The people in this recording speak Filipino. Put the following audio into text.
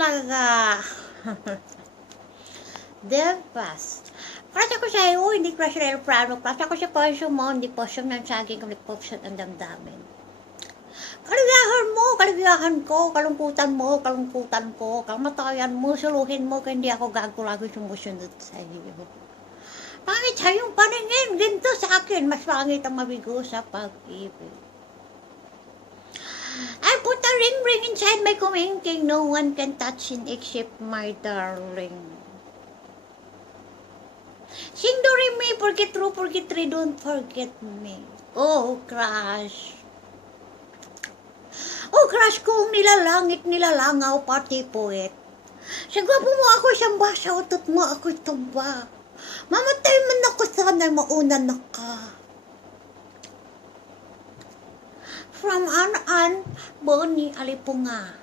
talaga. Devas. Crush ako sa'yo, hindi crush na aeroplano. Crush ako sa puso mo, hindi puso ng saging, kulit puso ang damdamin. Kaligayahan mo, kaligayahan ko, kalungkutan ko, kamatayan mo, suluhin mo, kaya hindi ako gago lagi sumusunod sa iyo. Pangit sa iyong paningin, ganito sa akin, mas pangit ang mabigo sa pag-ibig. I put a ring inside my kumingking, no one can touch it except my darling. Sing do re mi, forget re, don't forget me. Oh, crush. Oh, crush kong nilalangit, nilalangaw, pati poet. Sa gwapo mo ako siyang basa, utot mo ako'y tamba. Mamatay man ako, sana mauna na ka. From An Bonnie Alipunga.